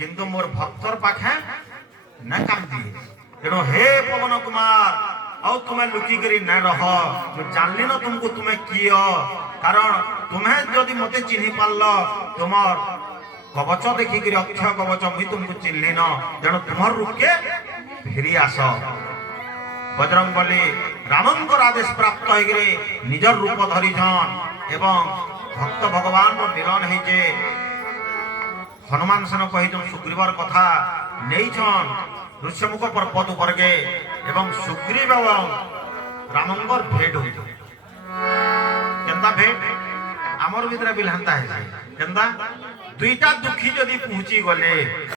কিন্তু মোর ভক্তর পাখে না কান্দি তেণু হে পবন কুমার ଆଉ ତୁମେ ଲୁକିକିରି ନାଇଁ ରହ ମୁଁ ଜାଣିଲି ନା ତୁମକୁ ତୁମେ କିଏ କାରଣ ତୁମେ ଯଦି ମତେ ଚିହ୍ନି ପାରିଲ ତୁମର କବଚ ଦେଖିକିରି ଅକ୍ଷୟ କବଚ ମୁଇଁ ତୁମକୁ ଚିହ୍ନିଲି ନ ତେଣୁ ତୁମର ରୂପକେ ଫେରି ଆସ ବଜରଙ୍ଗବଲି ରାମଙ୍କର ଆଦେଶ ପ୍ରାପ୍ତ ହେଇକିରି ନିଜର ରୂପ ଧରିଛନ୍ ଏବଂ ଭକ୍ତ ଭଗବାନର ମିଳନ ହେଇଛେ ହନୁମାନ ସେନ କହିଛନ୍ ସୁଗ୍ରୀବର କଥା ନେଇଛନ୍ ଋଷ୍ୟମୁଖ ପର୍ବତ ଉପରକେ এবং সুগ্রীব এবং রামঙ্গর ভেট হইত কেনতা ভেট আমার ভিতরে বিল হান্তা হয়েছে কেনতা দুইটা দুঃখী যদি পৌঁছি গলে